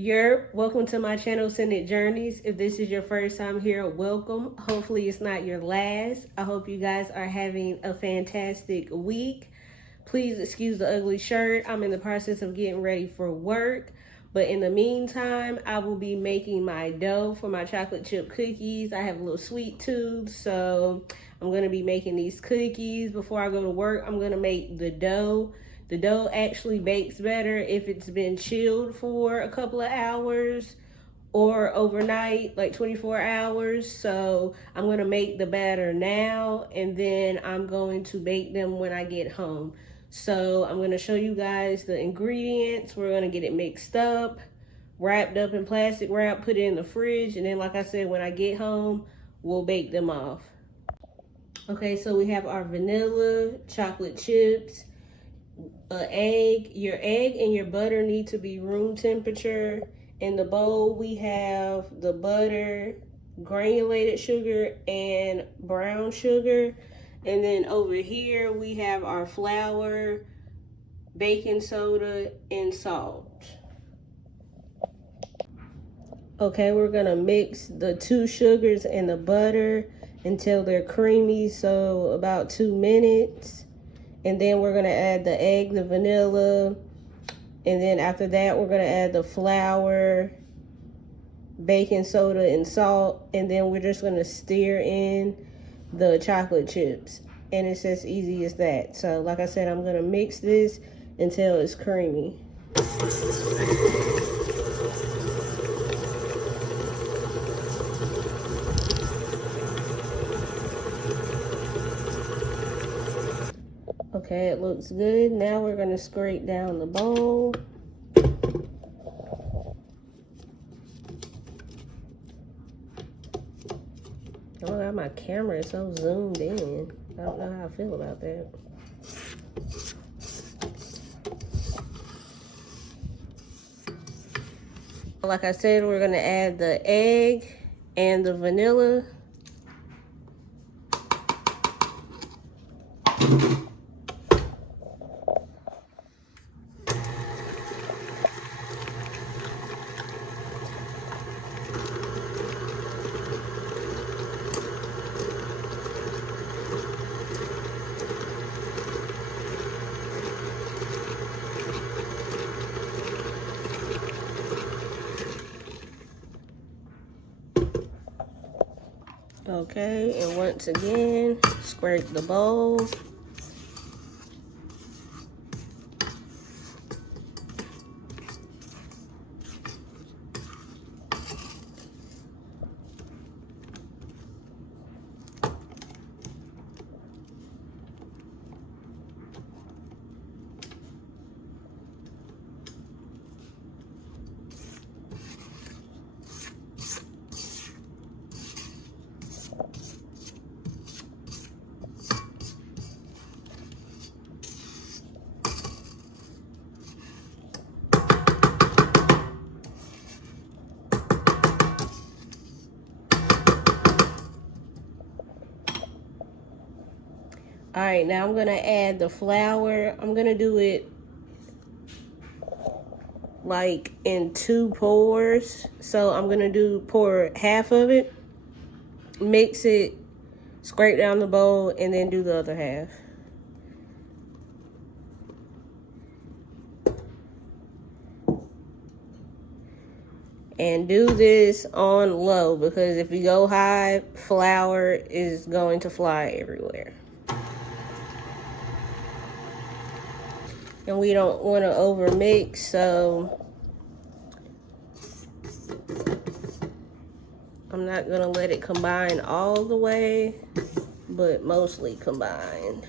Welcome to my channel, Scented Journeys. If this is your first time here, welcome. Hopefully it's not your last. I hope you guys are having a fantastic week. Please excuse the ugly shirt. I'm in the process of getting ready for work. But in the meantime, I will be making my dough for my chocolate chip cookies. I have a little sweet tooth, so I'm going to be making these cookies. Before I go to work, I'm going to make the dough. The dough actually bakes better if it's been chilled for a couple of hours or overnight, like 24 hours. So I'm going to make the batter now, and then I'm going to bake them when I get home. So I'm going to show you guys the ingredients. We're going to get it mixed up, wrapped up in plastic wrap, put it in the fridge, and then like I said, when I get home, we'll bake them off. Okay, so we have our vanilla, chocolate chips, an egg. Your egg and your butter need to be room temperature. In the bowl, we have the butter, granulated sugar, and brown sugar. And then over here, we have our flour, baking soda, and salt. Okay, we're gonna mix the two sugars and the butter until they're creamy, so about 2 minutes. And then we're gonna add the egg, the vanilla, and then after that we're gonna add the flour, baking soda, and salt, and then we're just gonna stir in the chocolate chips. And it's as easy as that. So like I said, I'm gonna mix this until it's creamy. Okay, it looks good. Now we're gonna scrape down the bowl. Oh my God, my camera is so zoomed in. I don't know how I feel about that. Like I said, we're gonna add the egg and the vanilla. Okay, and once again, scrape the bowl. All right, now I'm gonna add the flour. I'm gonna do it like in 2 pours. So I'm gonna pour half of it, mix it, scrape down the bowl, and then do the other half. And do this on low, because if you go high, flour is going to fly everywhere. And we don't want to over mix, so I'm not gonna let it combine all the way, but mostly combined.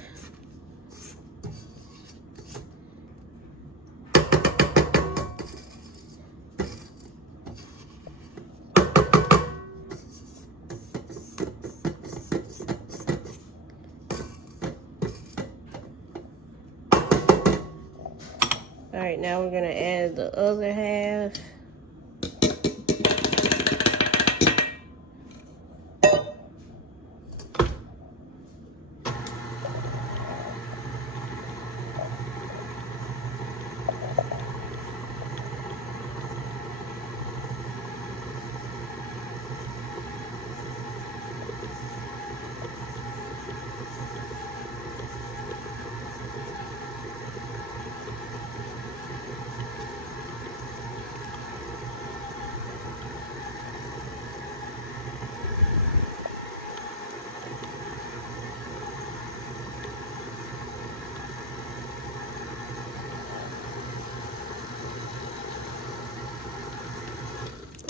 All right, now we're gonna add the other half.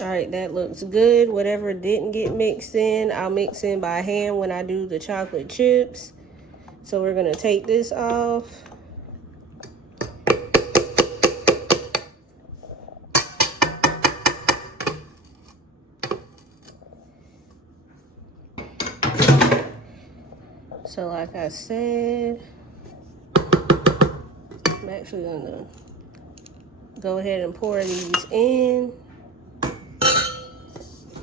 All right, that looks good. Whatever didn't get mixed in, I'll mix in by hand when I do the chocolate chips. So we're gonna take this off. So like I said, I'm actually gonna go ahead and pour these in.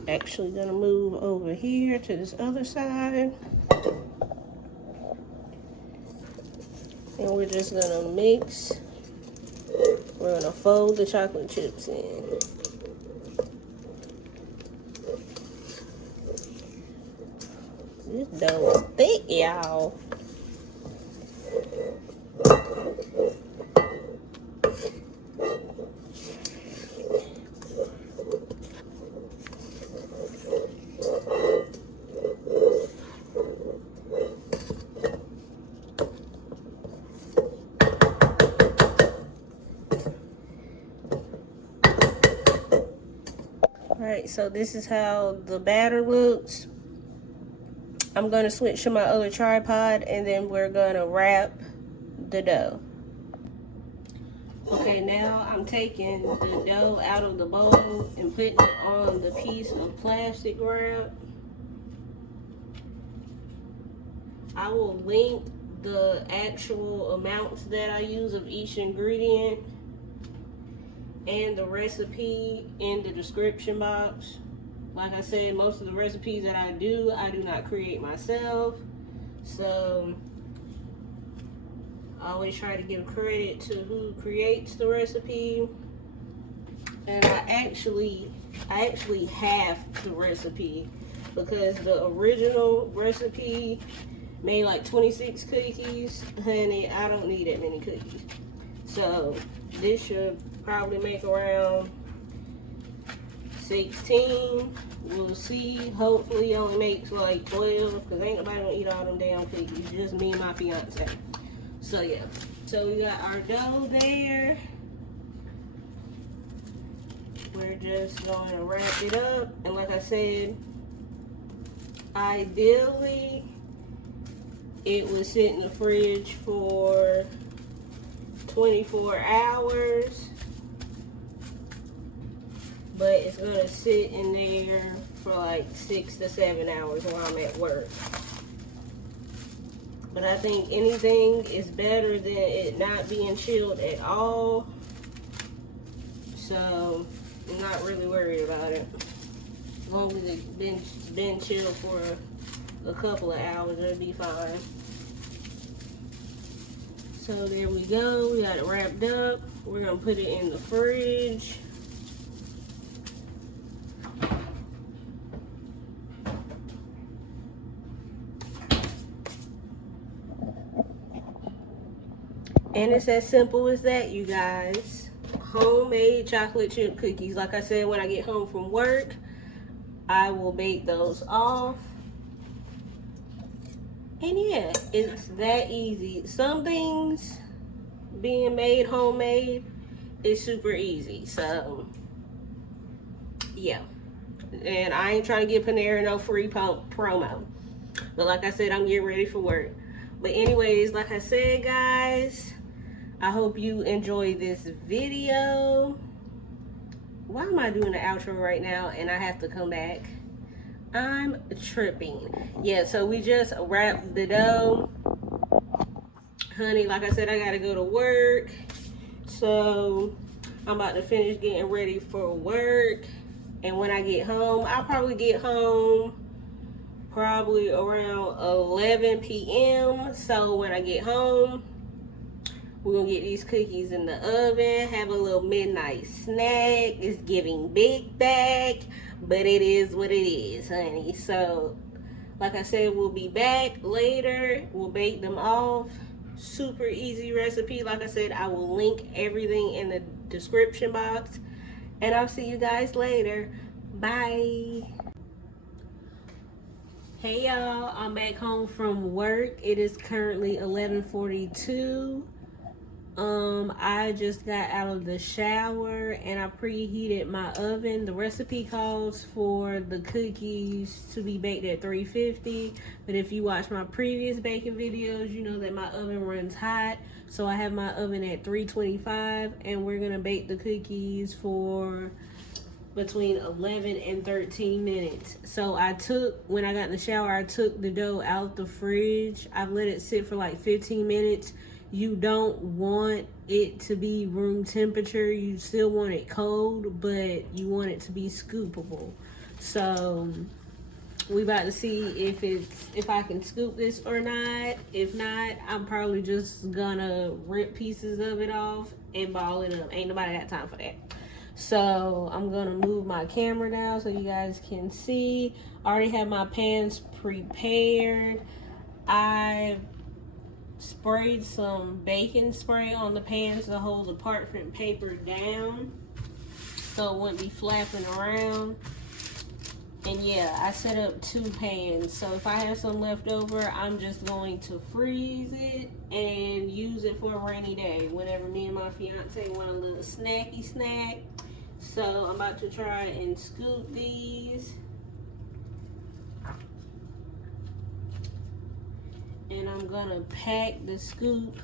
Actually gonna move over here to this other side. And we're just gonna mix. We're gonna fold the chocolate chips in. This dough is thick, y'all. Alright, so this is how the batter looks. I'm going to switch to my other tripod and then we're going to wrap the dough. Okay, now I'm taking the dough out of the bowl and putting it on the piece of plastic wrap. I will link the actual amounts that I use of each ingredient and the recipe in the description box. Like I said, most of the recipes that I do not create myself. So I always try to give credit to who creates the recipe. And I actually have the recipe because the original recipe made like 26 cookies. Honey, I don't need that many cookies. So this should probably make around 16. We'll see. Hopefully it only makes like 12 because ain't nobody gonna eat all them damn cookies. Just me and my fiance. So yeah. So we got our dough there. We're just going to wrap it up. And like I said, ideally it would sit in the fridge for 24 hours. But it's gonna sit in there for like 6 to 7 hours while I'm at work. But I think anything is better than it not being chilled at all. So I'm not really worried about it. As long as it's been chilled for a couple of hours, it'll be fine. So there we go. We got it wrapped up. We're gonna put it in the fridge. And it's as simple as that, you guys. Homemade chocolate chip cookies. Like I said, when I get home from work, I will bake those off. And yeah, it's that easy. Some things being made homemade is super easy. So, yeah. And I ain't trying to get Panera no free promo. But like I said, I'm getting ready for work. But anyways, like I said, guys, I hope you enjoy this video. Why am I doing the outro right now and I have to come back? I'm tripping. Yeah, so we just wrapped the dough. Honey, like I said, I gotta go to work. So I'm about to finish getting ready for work. And when I get home, I'll probably get home probably around 11 p.m. So when I get home, we're gonna get these cookies in the oven, have a little midnight snack. It's giving big bag, but it is what it is, honey. So, like I said, we'll be back later. We'll bake them off. Super easy recipe. Like I said, I will link everything in the description box. And I'll see you guys later. Bye. Hey y'all, I'm back home from work. It is currently 11:42. I just got out of the shower and I preheated my oven. The recipe calls for the cookies to be baked at 350, but if you watch my previous baking videos, you know that my oven runs hot. So I have my oven at 325 and we're gonna bake the cookies for between 11 and 13 minutes. So when I got in the shower, I took the dough out the fridge. I've let it sit for like 15 minutes. You don't want it to be room temperature. You still want it cold, but you want it to be scoopable. So we about to see if I can scoop this or not. If not, I'm probably just gonna rip pieces of it off and ball it up. Ain't nobody got time for that. So I'm gonna move my camera down so you guys can see. I already have my pans prepared. I sprayed some baking spray on the pans to hold the parchment paper down so it wouldn't be flapping around. And yeah, I set up 2 pans. So if I have some left over, I'm just going to freeze it and use it for a rainy day whenever me and my fiance want a little snacky snack. So I'm about to try and scoop these. And I'm gonna pack the scoop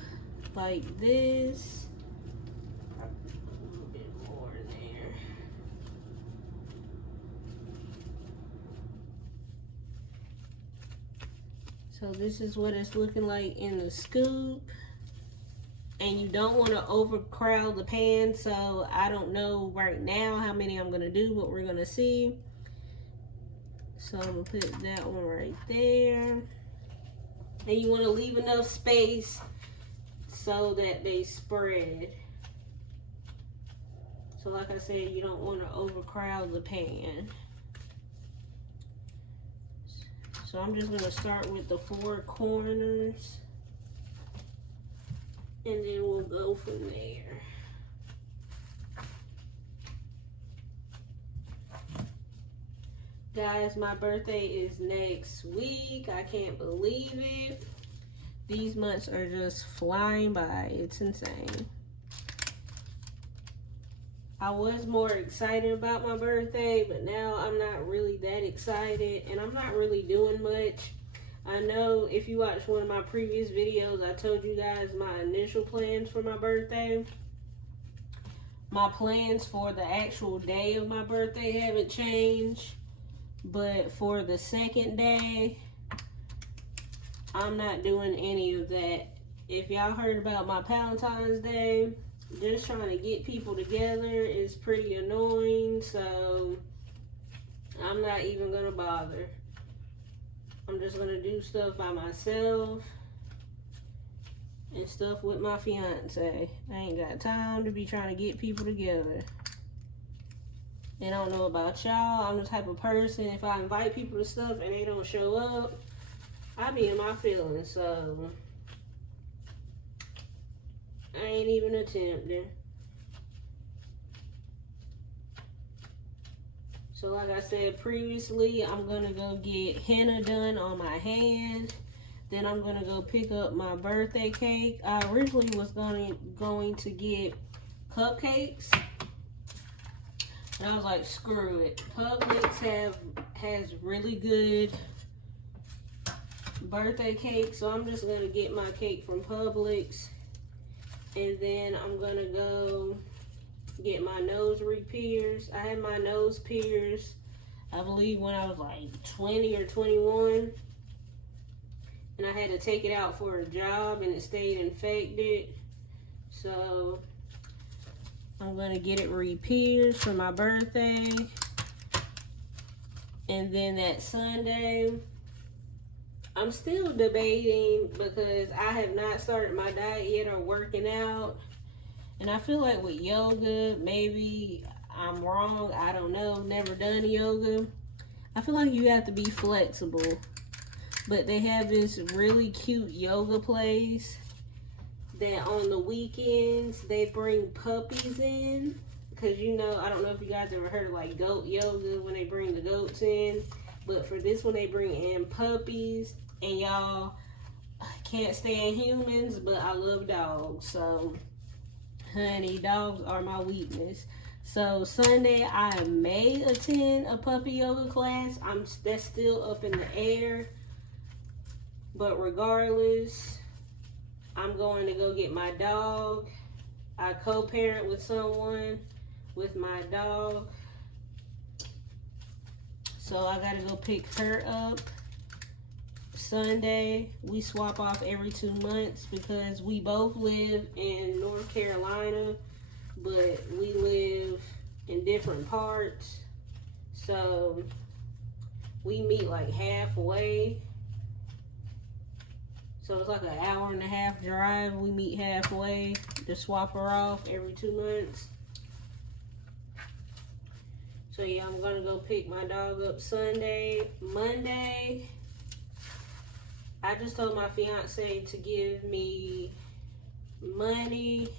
like this. A little bit more there. So this is what it's looking like in the scoop. And you don't want to overcrowd the pan, so I don't know right now how many I'm gonna do, but we're gonna see. So I'm gonna put that one right there. And you want to leave enough space so that they spread. So like I said, you don't want to overcrowd the pan. So I'm just going to start with the 4 corners. And then we'll go from there. Guys, my birthday is next week. I can't believe it. These months are just flying by. It's insane. I was more excited about my birthday, but now I'm not really that excited, and I'm not really doing much. I know if you watched one of my previous videos, I told you guys my initial plans for my birthday. My plans for the actual day of my birthday haven't changed. But for the second day, I'm not doing any of that. If y'all heard about my Valentine's Day, just trying to get people together is pretty annoying. So I'm not even going to bother. I'm just going to do stuff by myself and stuff with my fiance. I ain't got time to be trying to get people together. And I don't know about y'all, I'm the type of person, if I invite people to stuff and they don't show up, I be in my feelings. So I ain't even attempting. So like I said previously, I'm gonna go get henna done on my hand. Then I'm gonna go pick up my birthday cake. I originally was going to get cupcakes. And I was like, screw it. Publix has really good birthday cake. So I'm just going to get my cake from Publix. And then I'm going to go get my nose re-pierced. I had my nose pierced, I believe, when I was like 20 or 21. And I had to take it out for a job and it stayed infected. So I'm gonna get it re-pierced for my birthday. And then that Sunday, I'm still debating because I have not started my diet yet or working out. And I feel like with yoga, maybe I'm wrong. I don't know. Never done yoga. I feel like you have to be flexible. But they have this really cute yoga place that on the weekends they bring puppies in. Because, you know, I don't know if you guys ever heard of like goat yoga when they bring the goats in. But for this one, they bring in puppies. And y'all, can't stand humans, but I love dogs. So honey, dogs are my weakness. So Sunday I may attend a puppy yoga class. That's still up in the air. But regardless, I'm going to go get my dog. I co-parent with someone with my dog. So I gotta go pick her up Sunday. We swap off every 2 months because we both live in North Carolina, but we live in different parts. So we meet like halfway. So it's like an hour-and-a-half drive. We meet halfway to swap her off every 2 months. So yeah, I'm gonna go pick my dog up Sunday. Monday, I just told my fiance to give me money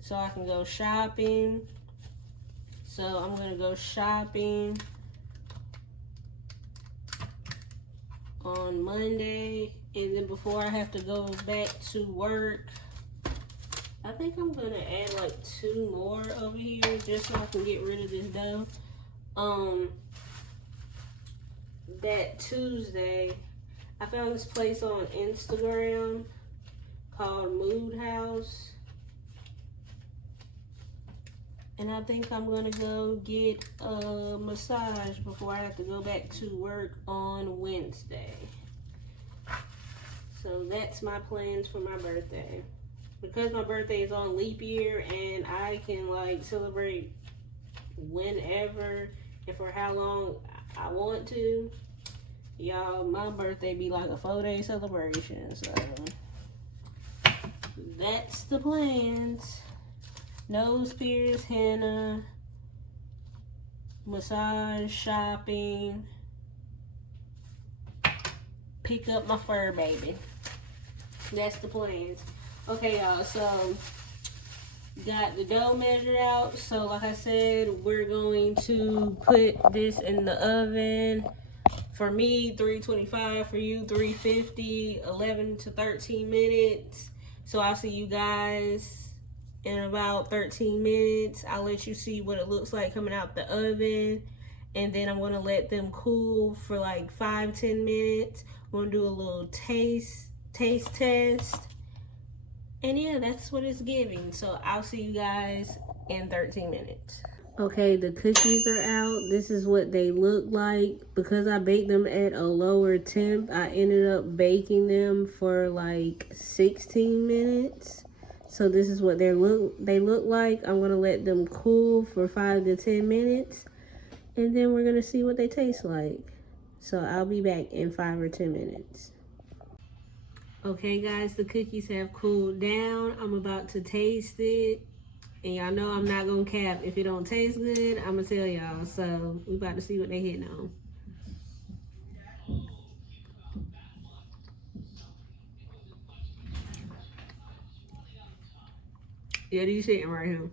so I can go shopping. So I'm gonna go shopping on Monday, and then before I have to go back to work, I think I'm gonna add like 2 more over here just so I can get rid of this dough. That Tuesday, I found this place on Instagram called Mood House, and I think I'm gonna go get a massage before I have to go back to work on Wednesday. So that's my plans for my birthday. Because my birthday is on leap year and I can like celebrate whenever and for how long I want to, y'all, my birthday be like a 4-day celebration. So that's the plans. Nose pierce, henna, massage, shopping, pick up my fur baby. That's the plans. Okay, y'all, so got the dough measured out. So like I said, we're going to put this in the oven. For me, 325, for you, 350, 11 to 13 minutes. So I'll see you guys in about 13 minutes. I'll let you see what it looks like coming out the oven. And then I'm going to let them cool for like 5-10 minutes. We're going to do a little taste test. And yeah, that's what it's giving. So I'll see you guys in 13 minutes. Okay, the cookies are out. This is what they look like. Because I baked them at a lower temp, I ended up baking them for like 16 minutes. So this is what they look like. I'm gonna let them cool for 5 to 10 minutes. And then we're gonna see what they taste like. So I'll be back in 5 or 10 minutes. Okay guys, the cookies have cooled down. I'm about to taste it. And y'all know I'm not gonna cap. If it don't taste good, I'm gonna tell y'all. So we about to see what they hitting on. Yeah, these hitting right here.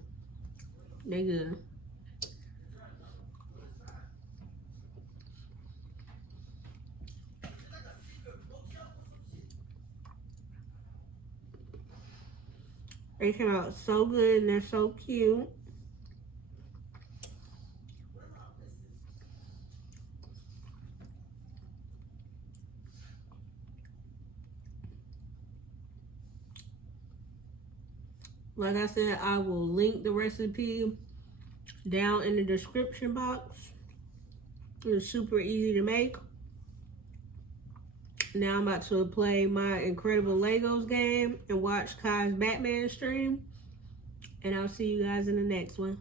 They good. They came out so good and they're so cute. Like I said, I will link the recipe down in the description box. It's super easy to make. Now I'm about to play my Incredible Legos game and watch Kai's Batman stream. And I'll see you guys in the next one.